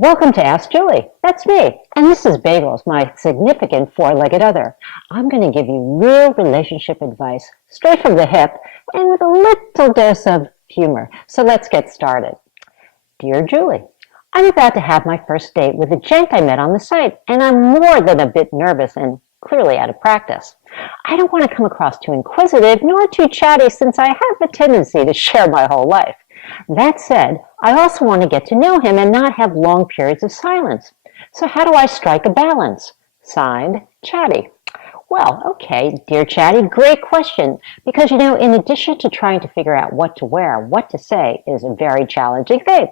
Welcome to Ask Julie. That's me. And this is Bagels, my significant four-legged other. I'm going to give you real relationship advice, straight from the hip, and with a little dose of humor. So let's get started. Dear Julie, I'm about to have my first date with a gent I met on the site, and I'm more than a bit nervous and clearly out of practice. I don't want to come across too inquisitive nor too chatty since I have a tendency to share my whole life. That said, I also want to get to know him and not have long periods of silence. So how do I strike a balance? Signed, Chatty. Well, okay, dear Chatty, great question. Because, in addition to trying to figure out what to wear, what to say is a very challenging thing.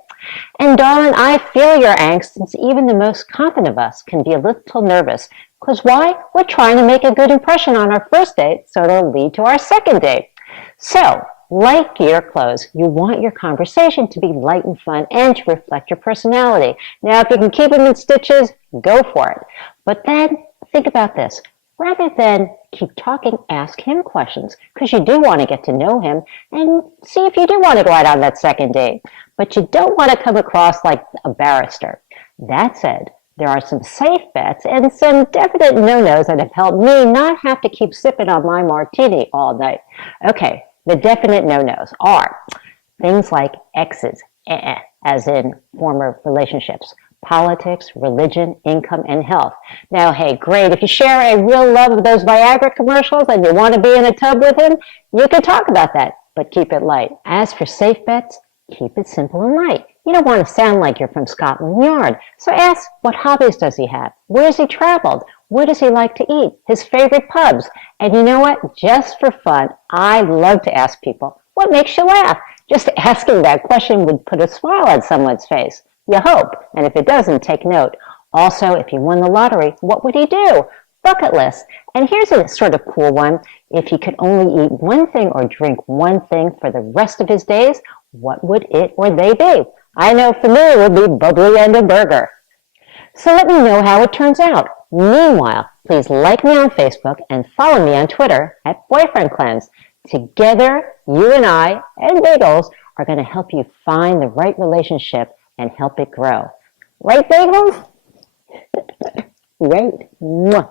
And darling, I feel your angst since even the most confident of us can be a little nervous. Because why? We're trying to make a good impression on our first date so it'll lead to our second date. So, like your clothes, you want your conversation to be light and fun and to reflect your personality. Now, if you can keep them in stitches, go for it. But then, think about this. Rather than keep talking, ask him questions, because you do want to get to know him and see if you do want to go out on that second date. But you don't want to come across like a barrister. That said, there are some safe bets and some definite no-nos that have helped me not have to keep sipping on my martini all night. Okay. The definite no-nos are things like exes, as in former relationships, politics, religion, income, and health. Now, hey, great. If you share a real love of those Viagra commercials and you want to be in a tub with him, you can talk about that, but keep it light. As for safe bets, keep it simple and light. You don't want to sound like you're from Scotland Yard. So ask, what hobbies does he have? Where has he traveled? Where does he like to eat? His favorite pubs? And you know what? Just for fun, I love to ask people, what makes you laugh? Just asking that question would put a smile on someone's face. You hope. And if it doesn't, take note. Also, if he won the lottery, what would he do? Bucket list. And here's a sort of cool one. If he could only eat one thing or drink one thing for the rest of his days, what would it or they be? I know for me it would be bubbly and a burger. So let me know how it turns out. Meanwhile, please like me on Facebook and follow me on Twitter at Boyfriend Cleanse. Together, you and I and Bagels are going to help you find the right relationship and help it grow. Right, Bagels? Right. Mwah.